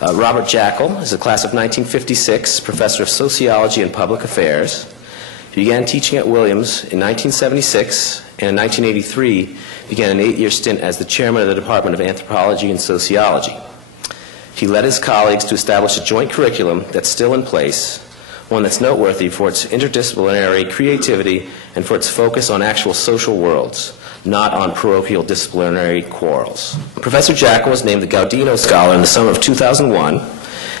Robert Jackall is a class of 1956, professor of sociology and public affairs. He began teaching at Williams in 1976, and in 1983 began an 8-year stint as the chairman of the Department of Anthropology and Sociology. He led his colleagues to establish a joint curriculum that's still in place, one that's noteworthy for its interdisciplinary creativity and for its focus on actual social worlds, not on parochial disciplinary quarrels. Professor Jackall was named the Gaudino Scholar in the summer of 2001,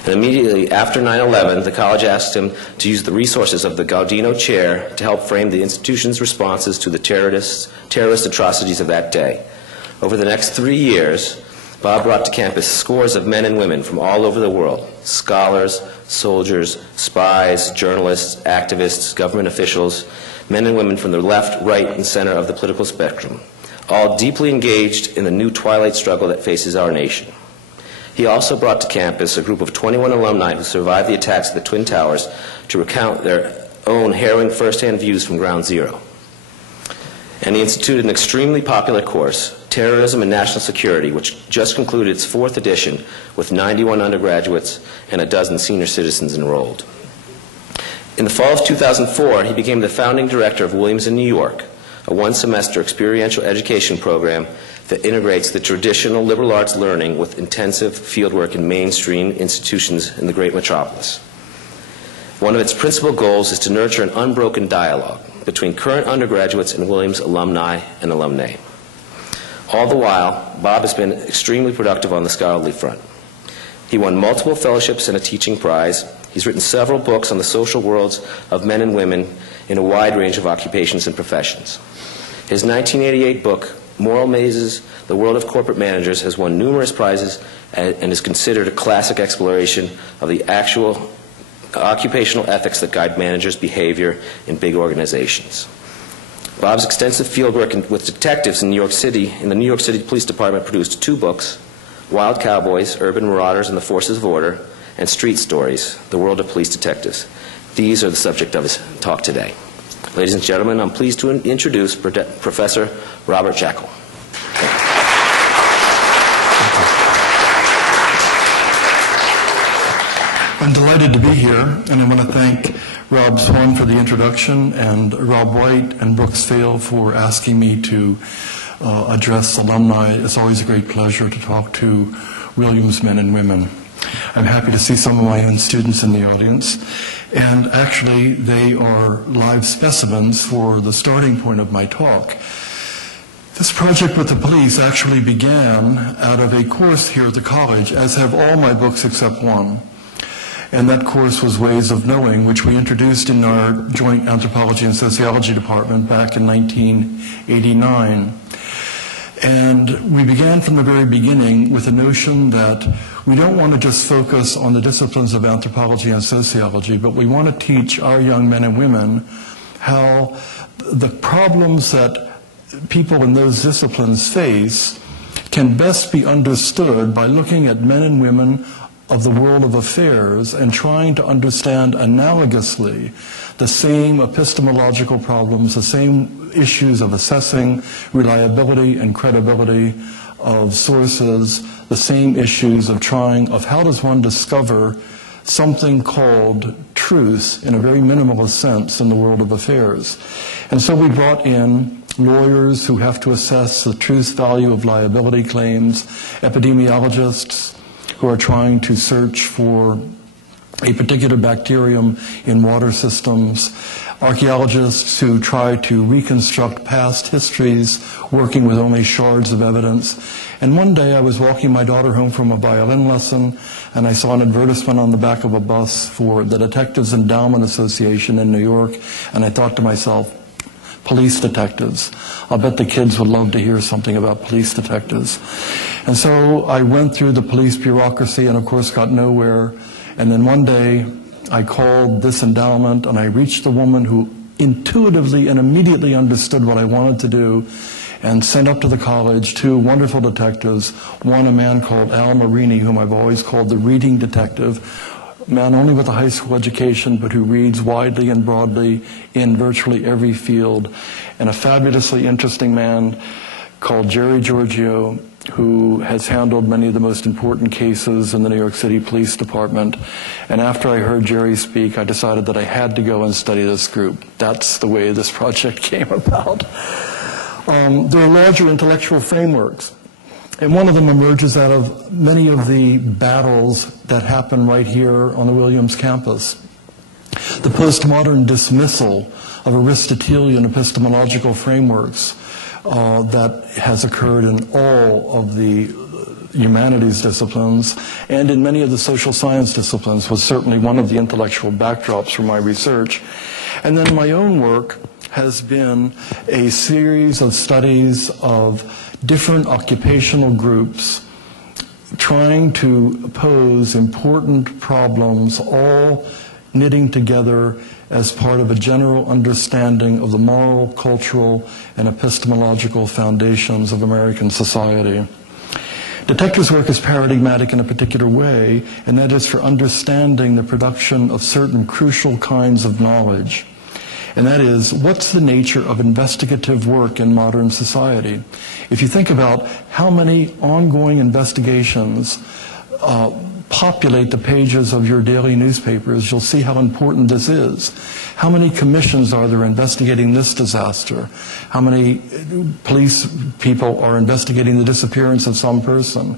and immediately after 9/11, the college asked him to use the resources of the Gaudino Chair to help frame the institution's responses to the terrorist atrocities of that day. Over the next 3 years, Bob brought to campus scores of men and women from all over the world, scholars, soldiers, spies, journalists, activists, government officials, men and women from the left, right, and center of the political spectrum, all deeply engaged in the new twilight struggle that faces our nation. He also brought to campus a group of 21 alumni who survived the attacks at the Twin Towers to recount their own harrowing first-hand views from ground zero. And he instituted an extremely popular course, Terrorism and National Security, which just concluded its 4th edition with 91 undergraduates and a dozen senior citizens enrolled. In the fall of 2004, he became the founding director of Williams in New York, a one-semester experiential education program that integrates the traditional liberal arts learning with intensive fieldwork in mainstream institutions in the great metropolis. One of its principal goals is to nurture an unbroken dialogue between current undergraduates and Williams alumni and alumnae. All the while, Bob has been extremely productive on the scholarly front. He won multiple fellowships and a teaching prize. He's written several books on the social worlds of men and women in a wide range of occupations and professions. His 1988 book, Moral Mazes, The World of Corporate Managers, has won numerous prizes and is considered a classic exploration of the actual occupational ethics that guide managers' behavior in big organizations. Bob's extensive fieldwork with detectives in New York City, in the New York City Police Department, produced 2 books, Wild Cowboys, Urban Marauders and the Forces of Order, and Street Stories, The World of Police Detectives. These are the subject of his talk today. Ladies and gentlemen, I'm pleased to introduce Professor Robert Jackall. I'm delighted to be here, and I want to thank Rob Swan for the introduction, and Rob White and Brooks Vail for asking me to address alumni. It's always a great pleasure to talk to Williams men and women. I'm happy to see some of my own students in the audience, and actually they are live specimens for the starting point of my talk. This project with the police actually began out of a course here at the college, as have all my books except one. And that course was Ways of Knowing, which we introduced in our joint anthropology and sociology department back in 1989. And we began from the very beginning with the notion that we don't want to just focus on the disciplines of anthropology and sociology, but we want to teach our young men and women how the problems that people in those disciplines face can best be understood by looking at men and women of the world of affairs and trying to understand analogously the same epistemological problems, the same issues of assessing reliability and credibility of sources, the same issues of how does one discover something called truth in a very minimalist sense in the world of affairs. And so we brought in lawyers who have to assess the truth value of liability claims, epidemiologists who are trying to search for a particular bacterium in water systems, archaeologists who try to reconstruct past histories working with only shards of evidence. And one day I was walking my daughter home from a violin lesson, and I saw an advertisement on the back of a bus for the Detectives Endowment Association in New York, and I thought to myself, police detectives. I'll bet the kids would love to hear something about police detectives. And so I went through the police bureaucracy and of course got nowhere. And then one day I called this endowment and I reached a woman who intuitively and immediately understood what I wanted to do and sent up to the college 2 wonderful detectives, one a man called Al Marini, whom I've always called the reading detective, a man only with a high school education but who reads widely and broadly in virtually every field, and a fabulously interesting man called Jerry Giorgio, who has handled many of the most important cases in the New York City Police Department. And after I heard Jerry speak, I decided that I had to go and study this group. That's the way this project came about. There are larger intellectual frameworks, and one of them emerges out of many of the battles that happen right here on the Williams campus. The postmodern dismissal of Aristotelian epistemological frameworks that has occurred in all of the humanities disciplines and in many of the social science disciplines was certainly one of the intellectual backdrops for my research. And then my own work has been a series of studies of different occupational groups trying to pose important problems, all knitting together as part of a general understanding of the moral, cultural, and epistemological foundations of American society. Detectives' work is paradigmatic in a particular way, and that is for understanding the production of certain crucial kinds of knowledge. And that is, what's the nature of investigative work in modern society? If you think about how many ongoing investigations populate the pages of your daily newspapers, you'll see how important this is. How many commissions are there investigating this disaster? How many police people are investigating the disappearance of some person?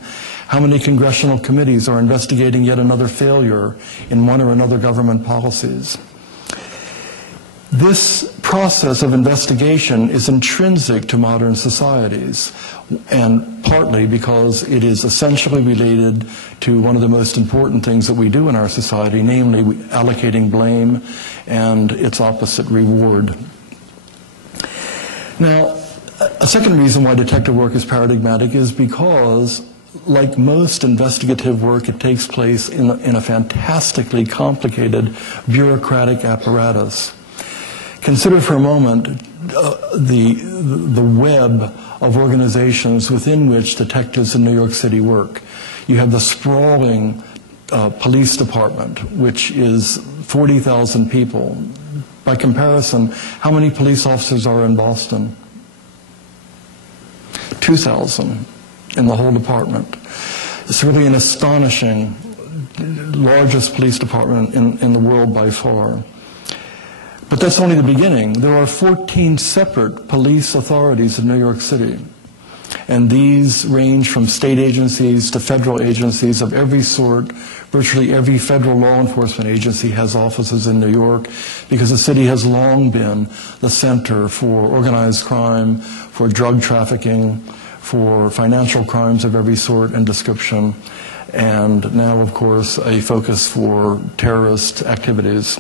How many congressional committees are investigating yet another failure in one or another government policies? This process of investigation is intrinsic to modern societies, and partly because it is essentially related to one of the most important things that we do in our society, namely allocating blame and its opposite, reward. Now, a second reason why detective work is paradigmatic is because, like most investigative work, it takes place in a fantastically complicated bureaucratic apparatus. Consider for a moment the web of organizations within which detectives in New York City work. You have the sprawling police department, which is 40,000 people. By comparison, how many police officers are in Boston? 2,000 in the whole department. It's really an astonishing, largest police department in the world by far. But that's only the beginning. There are 14 separate police authorities in New York City. And these range from state agencies to federal agencies of every sort. Virtually every federal law enforcement agency has offices in New York because the city has long been the center for organized crime, for drug trafficking, for financial crimes of every sort and description, and now, of course, a focus for terrorist activities.